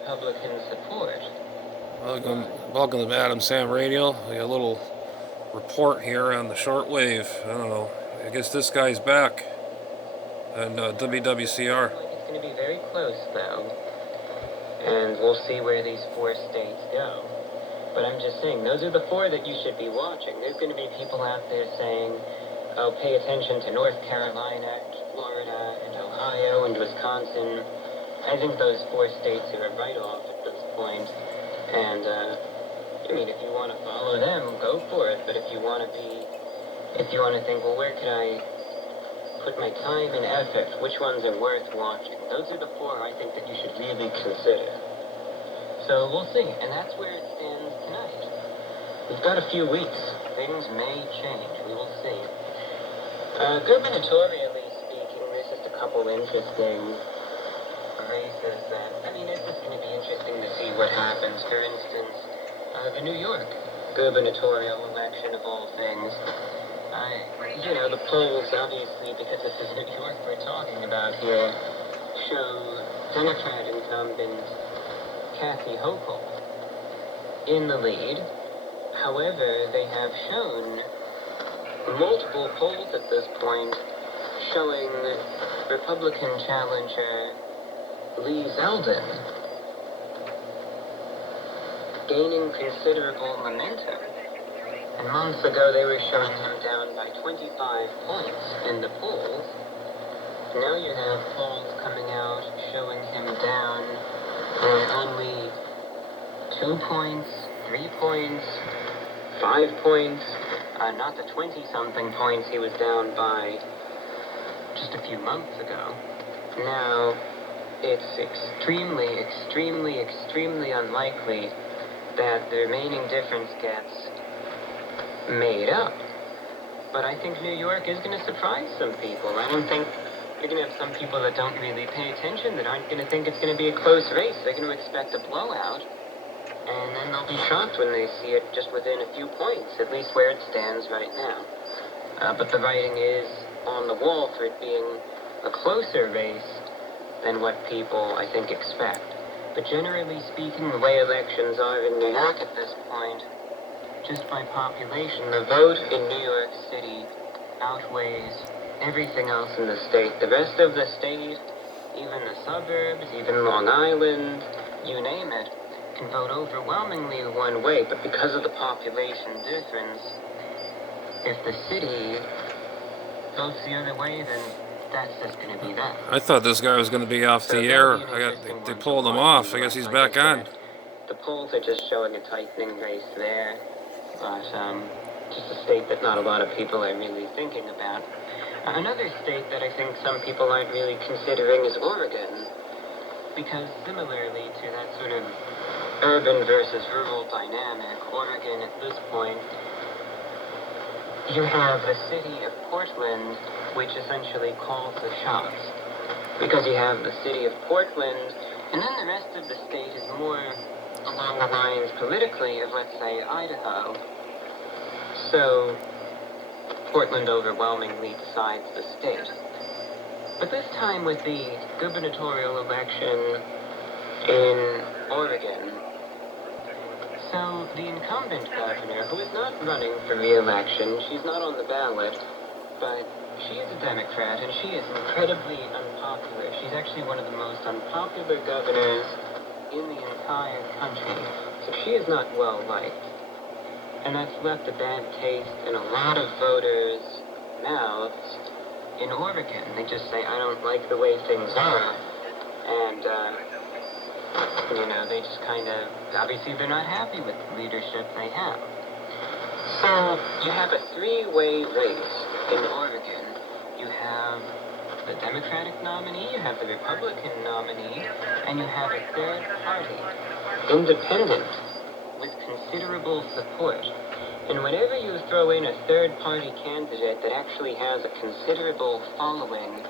Republican support. Welcome to Adam Sam Radio. We got a little report here on the shortwave. I don't know. I guess this guy's back on WWCR. It's going to be very close, though. And we'll see where these 4 states go. But I'm just saying, those are the 4 that you should be watching. There's going to be people out there saying, oh, pay attention to North Carolina, Florida, and Ohio, and Wisconsin. I think those 4 states are a write-off at this point. And, I mean, if you want to follow them, go for it. But if you want to think, well, where could I put my time and effort? Which ones are worth watching? Those are the 4 I think that you should really consider. So we'll see. And that's where it stands tonight. We've got a few weeks. Things may change. We will see. Gubernatorially speaking, there's just a couple interesting races that, I mean, it's just going to be interesting to see what happens. For instance, the New York gubernatorial election of all things. The polls, obviously, because this is New York we're talking about here, show Democrat incumbent Kathy Hochul in the lead. However, they have shown multiple polls at this point showing Republican challenger Lee Zeldin gaining considerable momentum. And months ago, they were showing him down by 25 points in the polls. Now you have polls coming out showing him down only 2 points, 3 points, 5 points, not the 20-something points he was down by just a few months ago. Now, it's extremely, extremely, extremely unlikely that the remaining difference gets made up. But I think New York is going to surprise some people. I don't think you're going to have some people that don't really pay attention, that aren't going to think it's going to be a close race. They're going to expect a blowout, and then they'll be shocked when they see it just within a few points, at least where it stands right now. But the writing is on the wall for it being a closer race than what people, I think, expect. But generally speaking, the way elections are in New York at this point, just by population, the vote in New York City outweighs everything else in the state. The rest of the state, even the suburbs, even Long Island, you name it, can vote overwhelmingly one way. But because of the population difference, if the city votes the other way, then that's just going to be that. I thought this guy was going to be off the air. They pulled him off. I guess he's back on. The polls are just showing a tightening race there. But just a state that not a lot of people are really thinking about. Another state that I think some people aren't really considering is Oregon. Because similarly to that sort of urban versus rural dynamic, Oregon at this point, you have the city of Portland, which essentially calls the shots. Because you have the city of Portland, and then the rest of the state is more along the lines politically of, let's say, Idaho. So, Portland overwhelmingly decides the state. But this time with the gubernatorial election in Oregon, so the incumbent governor, who is not running for re-election, she's not on the ballot, but she is a Democrat, and she is incredibly unpopular. She's actually one of the most unpopular governors in the entire country, so she is not well liked. And that's left a bad taste in a lot of voters' mouths in Oregon. They just say, I don't like the way things are, and, they just kind of, obviously they're not happy with the leadership they have. So, you have a 3-way race in Oregon. You have the Democratic nominee, you have the Republican nominee, and you have a third party, independent, with considerable support. And whenever you throw in a third-party candidate that actually has a considerable following,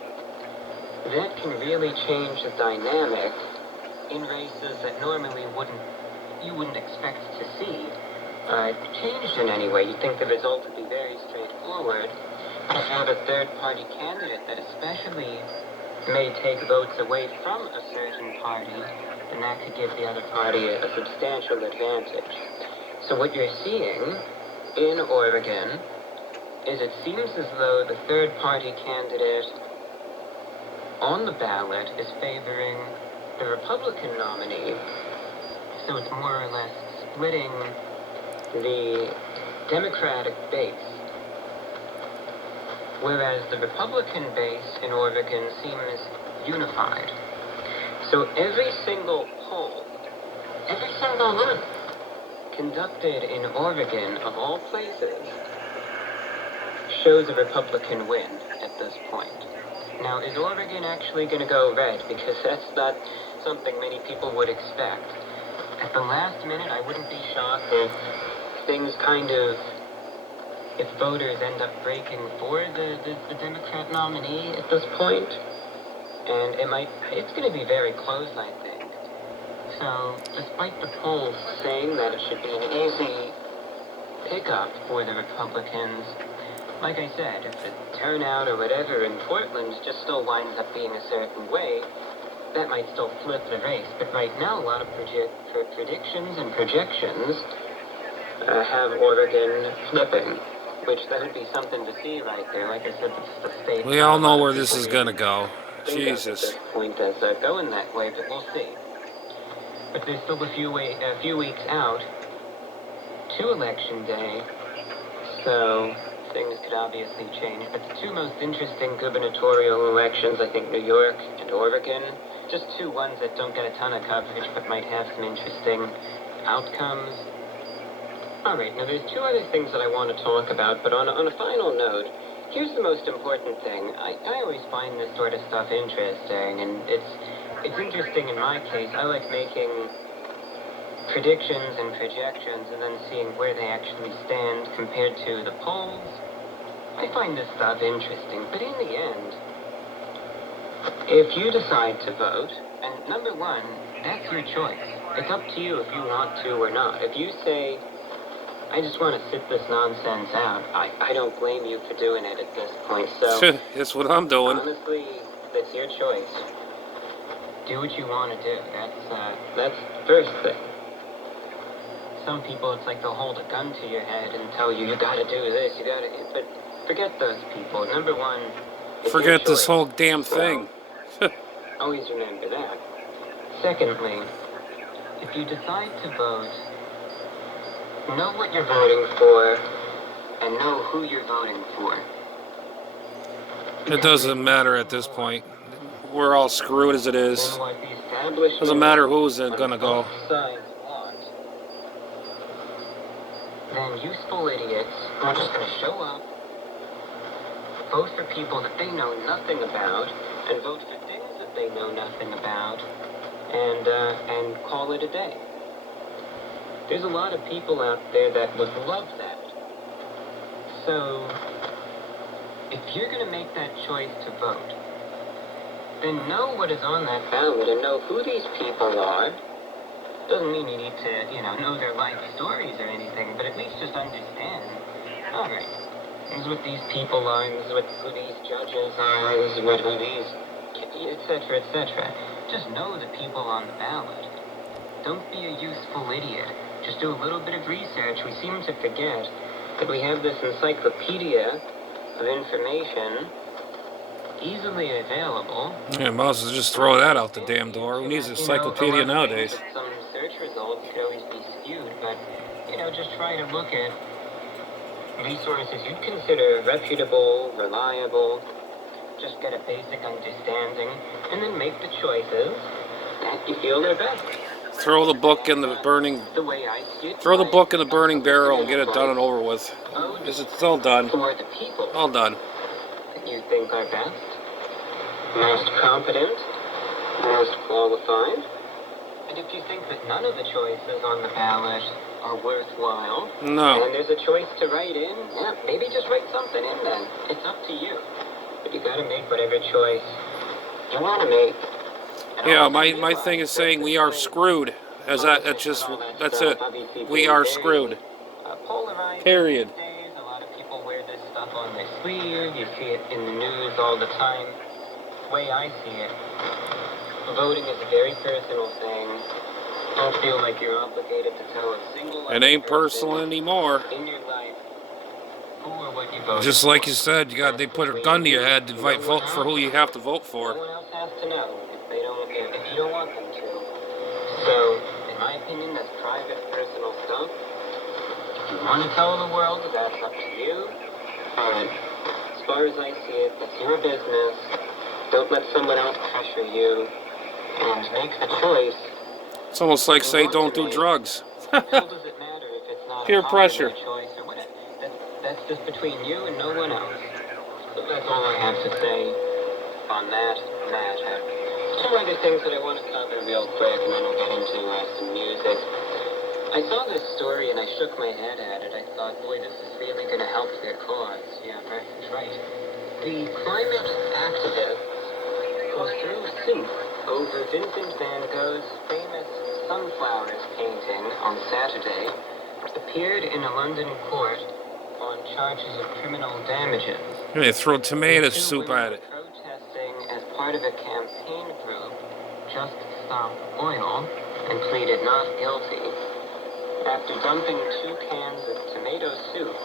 that can really change the dynamic in races that normally you wouldn't expect to see changed in any way. You'd think the result would be very straightforward. To have a third-party candidate that especially may take votes away from a certain party and that could give the other party a substantial advantage. So what you're seeing in Oregon is it seems as though the third-party candidate on the ballot is favoring the Republican nominee. So it's more or less splitting the Democratic base, whereas the Republican base in Oregon seems unified. So every single poll, every single one, conducted in Oregon, of all places, shows a Republican win at this point. Now, is Oregon actually going to go red? Because that's not something many people would expect. At the last minute, I wouldn't be shocked if things if voters end up breaking for the Democrat nominee at this point. And it's going to be very close, I think. So, despite the polls saying that it should be an easy pickup for the Republicans, like I said, if the turnout or whatever in Portland just still winds up being a certain way, that might still flip the race. But right now, a lot of predictions and projections have Oregon flipping, which that would be something to see right there. Like I said, it's the state. We all know where this is going to go. Jesus. At this point as going that way, but we'll see. But there's still a few weeks out to Election Day, so things could obviously change. But the two most interesting gubernatorial elections, I think New York and Oregon, just two ones that don't get a ton of coverage but might have some interesting outcomes. Alright, now there's two other things that I want to talk about, but on a final note, here's the most important thing. I always find this sort of stuff interesting, and it's interesting in my case. I like making predictions and projections and then seeing where they actually stand compared to the polls. I find this stuff interesting, but in the end, if you decide to vote, and number one, that's your choice. It's up to you if you want to or not. If you say, I just want to sit this nonsense out, I don't blame you for doing it at this point. So that's what I'm doing. Honestly, that's your choice. Do what you want to do. That's first thing. Some people, it's like they'll hold a gun to your head and tell you, you gotta do this, but forget those people. Number one, forget this whole damn thing. Always remember that. Secondly, if you decide to vote, know what you're voting for and know who you're voting for. It doesn't matter at this point. We're all screwed as it is. Doesn't matter who's gonna go. Then useful idiots who are just gonna show up, vote for people that they know nothing about, and vote for things that they know nothing about, and call it a day. There's a lot of people out there that would love that. So, if you're going to make that choice to vote, then know what is on that ballot and know who these people are. Doesn't mean you need to, know their life stories or anything, but at least just understand. Alright, this is what these people are, and this is who these judges are, and this is who these, etc., etc. Just know the people on the ballot. Don't be a useful idiot. Just do a little bit of research. We seem to forget that we have this encyclopedia of information easily available. Yeah, might as well just throw that out the damn door. Who needs an encyclopedia nowadays? Some search results could always be skewed, but, just try to look at resources you'd consider reputable, reliable. Just get a basic understanding, and then make the choices that you feel are best. Throw the book in the burning. Throw the book in the burning barrel and get it done and over with. It's all done. For the people all done. That you think are best, most competent, most qualified. And if you think that none of the choices on the ballot are worthwhile, no, and there's a choice to write in, maybe just write something in then. It's up to you. But you gotta make whatever choice you want to make. Yeah, my thing is saying we are screwed. That's it. We are screwed. Period. A lot of people wear this stuff on their sleeve. You see it in the news all the time. The way I see it, Voting is a very personal thing. Don't feel like you're obligated to tell a single It other ain't person personal anymore. in your life who or what you voted Just for. like you said, they put a gun to your head to vote for who you have to vote No for. one else has to know if you don't want them to. So, in my opinion, that's private, personal stuff. If you want to tell the world, that's up to you. But as far as I see it, that's your business. Don't let someone else pressure you, and make the choice. It's almost like say don't do drugs. How does it matter if it's not Peer a popular pressure. choice or whatever? That's just between you and no one else. So that's all I have to say on that matter. Two other things that I want to cover real quick, and then we'll get into some music. I saw this story and I shook my head at it. I thought, boy, this is really going to help their cause. Yeah, right. The climate activists who threw soup over Vincent van Gogh's famous sunflowers painting on Saturday appeared in a London court on charges of criminal damages. They throw tomato The two soup women at were it. protesting as part of a campaign group, Just Stop Oil, and pleaded not guilty. After dumping 2 cans of tomato soup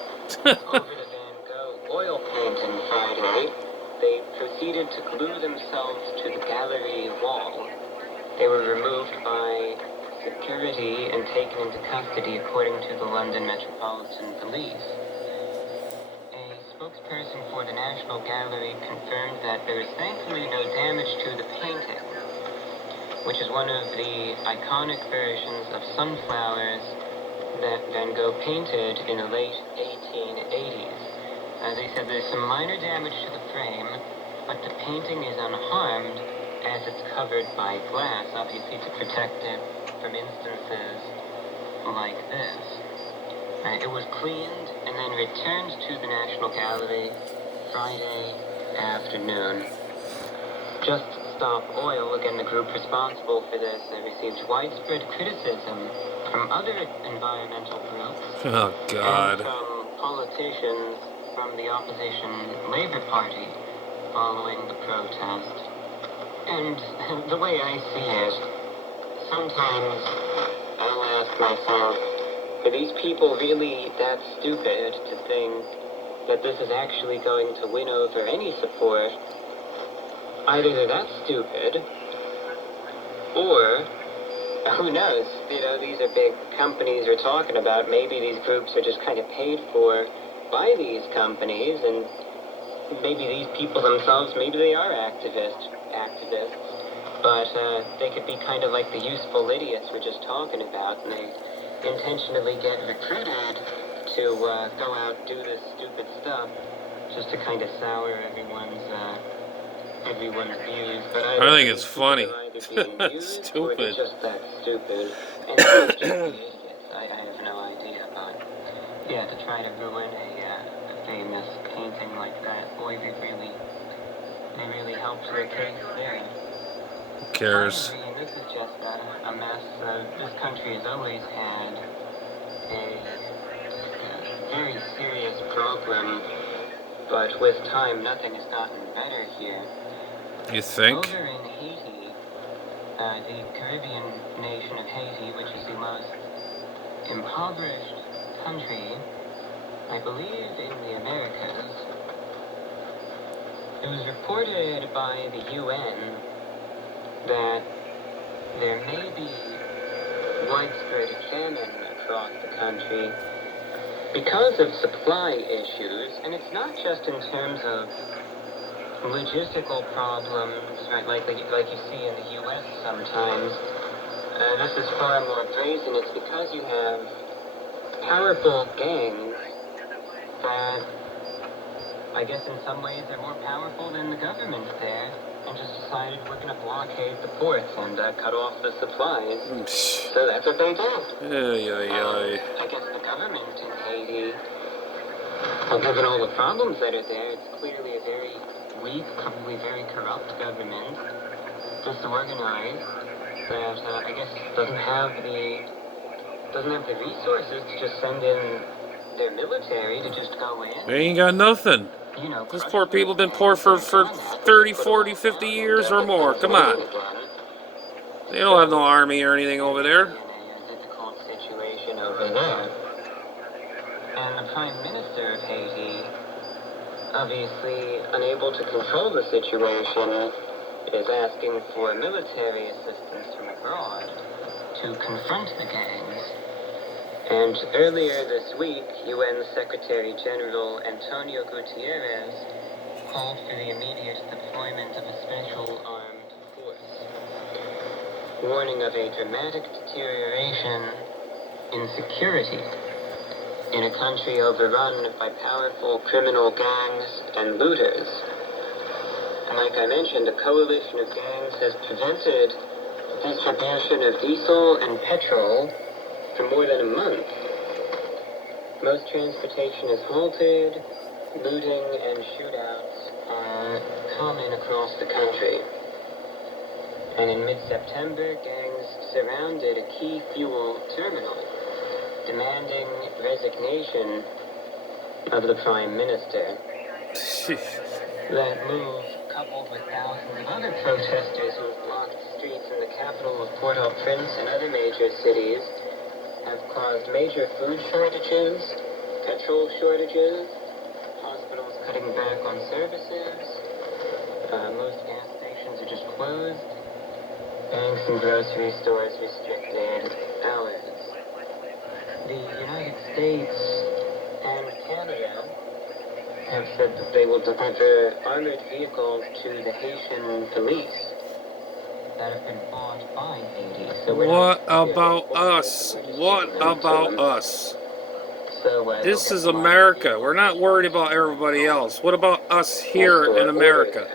over the Van Gogh oil painting Friday, they proceeded to glue themselves to the gallery wall. They were removed by security and taken into custody according to the London Metropolitan Police. A spokesperson for the National Gallery confirmed that there is thankfully no damage to the painting, which is one of the iconic versions of sunflowers that Van Gogh painted in the late 1880s. As they said, there's some minor damage to the frame, but the painting is unharmed as it's covered by glass, obviously to protect it from instances like this. It was cleaned and then returned to the National Gallery Friday afternoon. Just Stop Oil, again the group responsible for this, received widespread criticism from other environmental groups Oh, God. and from politicians from the opposition Labour Party following the protest. And the way I see it, sometimes I'll ask myself, are these people really that stupid to think that this is actually going to win over any support? Either they're that stupid, or, who knows, these are big companies we're talking about. Maybe these groups are just kind of paid for by these companies, and maybe these people themselves, maybe they are activists, but they could be kind of like the useful idiots we're just talking about, and they intentionally get recruited to go out and do this stupid stuff just to kind of sour everyone's views. But I think it's funny. stupid. Or just that stupid. And just the idiots. I have no idea, but yeah, to try to ruin a famous painting like that, boy, they really helped their case there. Who cares? Finally, and this is just a mess. This country has always had a very serious problem, but with time, nothing has gotten better here. You think? Over in Haiti, the Caribbean nation of Haiti, which is the most impoverished country, I believe, in the Americas, it was reported by the UN that there may be widespread famine across the country because of supply issues, and it's not just in terms of logistical problems, right, like you see in the U.S. sometimes. This is far more brazen. It's because you have powerful gangs that, I guess in some ways, they're more powerful than the government there, and just decided we're going to blockade the ports and cut off the supplies. So that's what they do. I guess the government in Haiti, well, given all the problems that are there, it's clearly a very weak, probably very corrupt government, disorganized, that I guess doesn't have the resources to just send in their military to just go in. They ain't got nothing. Those poor people have been poor for 30, 40, 50 years or more. Come on. They don't have no army or anything over there. In a difficult situation over there. And the Prime Minister of Haiti, obviously unable to control the situation, is asking for military assistance from abroad to confront the gangs. And earlier this week, UN Secretary General Antonio Gutierrez called for the immediate deployment of a special armed force, warning of a dramatic deterioration in security in a country overrun by powerful criminal gangs and looters. And like I mentioned, a coalition of gangs has prevented the distribution of diesel and petrol for more than a month. Most transportation is halted, looting and shootouts are common across the country. And in mid-September, gangs surrounded a key fuel terminal, demanding resignation of the Prime Minister. That move, coupled with thousands of other protesters who have blocked streets in the capital of Port-au-Prince and other major cities, have caused major food shortages, petrol shortages, hospitals cutting back on services, most gas stations are just closed, banks and grocery stores restricted hours. The United States and Canada have said that they will deliver armored vehicles to the Haitian police that have been bought by Haiti. So What about us? What about us? So, This is America. We're not worried about everybody else. What about us here in America?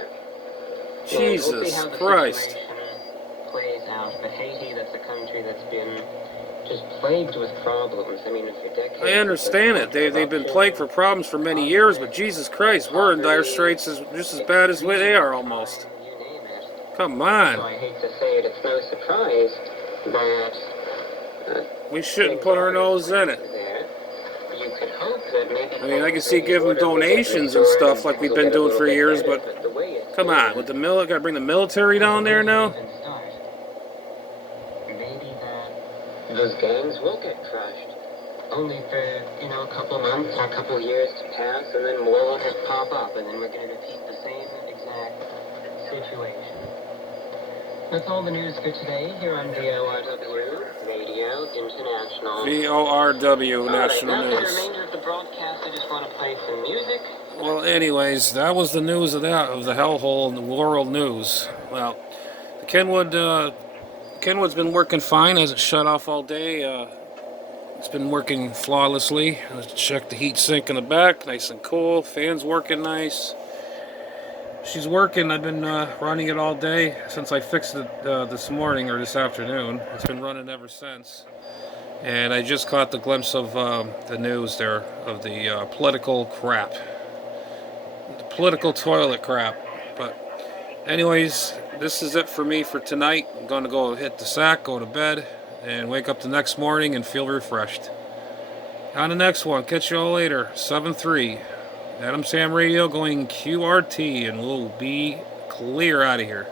Jesus Christ. Plays out, but Haiti, that's a country that's been just plagued with problems. I mean, for decades. I understand it. They've been plagued for problems for many years, but Jesus Christ, we're in dire straits just as bad as they are almost. You name it. Come So on. I hate to say it, it's no surprise that We shouldn't put our nose in it. there. You could hope that maybe. I mean, I can see giving donations and stuff like we've been doing for years, but the way it's come on, with the gotta bring the military down there now? Maybe that those gangs will get crushed. Only for, a couple months or a couple years to pass, and then more will just pop up, and then we're going to repeat the same exact situation. That's all the news for today here on VORW Radio International. VORW National Now for the News. remainder of the broadcast, I just want to play some music. Well, anyways, that was the news of the hellhole in the world news. Well, the Kenwood's been working fine, hasn't shut off all day. It's been working flawlessly. Let's check the heat sink in the back, nice and cool. Fan's working nice. She's working. I've been running it all day since I fixed it this morning or this afternoon. It's been running ever since. And I just caught the glimpse of the news there of the political crap. The political toilet crap. But anyways, this is it for me for tonight. I'm going to go hit the sack, go to bed, and wake up the next morning and feel refreshed. On the next one, catch you all later. 7-3. Adam Sam Radio going QRT, and we'll be clear out of here.